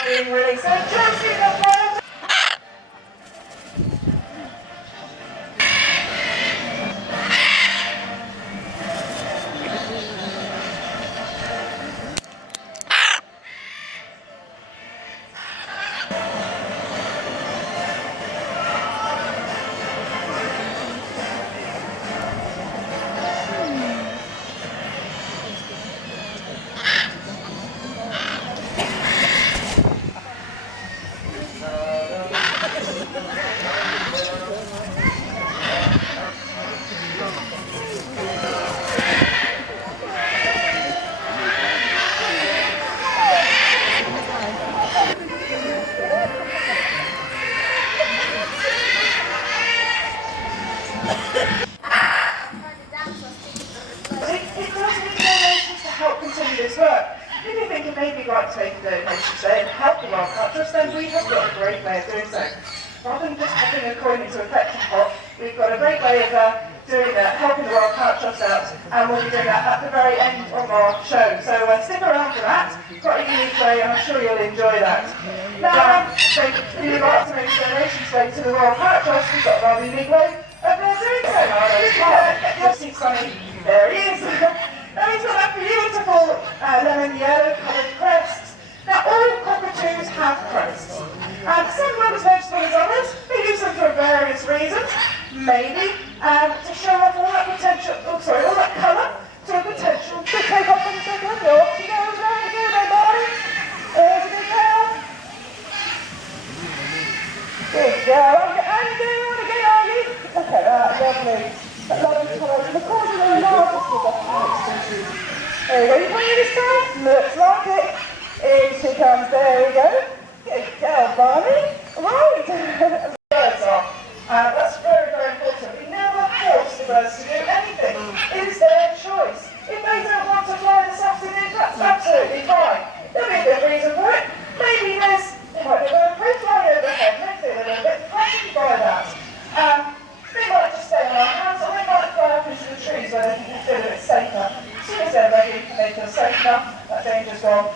are being released. So just in the front. This work. If you think it may be right to take a donation today and help the World Cup Trust, then we have got a great way of doing so. Rather than just popping a coin into a collection pot, we've got a great way of doing that, helping the World Cup Trust out, and we'll be doing that at the very end of our show. So stick around for that. It's quite a unique way, and I'm sure you'll enjoy that. Now, if you'd like to make a donation today to the World Cup Trust, we've got a rather unique way of doing so. You'll see Sonny. There he is. Now he's got that beautiful lemon yellow coloured crests. Now all cockatoos have crests. Some not as noticeable as others. We use them for various reasons. Maybe to show off all that potential, all that colour to a potential to take off on the second. Off she goes, very good, everybody. There's a good girl. Good girl. And you do it again, are you? Look at that, lovely. That lovely colour. And of course, the largest with the heart species. There we go. You put it this time? Looks like it. In she comes. There we go. Good girl, Barney. Right. Birds are. That's very, very important. We never force the birds to do anything. It is their choice. If they don't want to fly this afternoon, that's absolutely fine. There'll be a good reason for it. Maybe they might be a bit flying overhead. Maybe they're a little bit threatened by that. They might just stay on our hands, or they might fly up into the trees where they can feel a bit safer. As soon as they're ready and they feel safe enough, that danger's gone.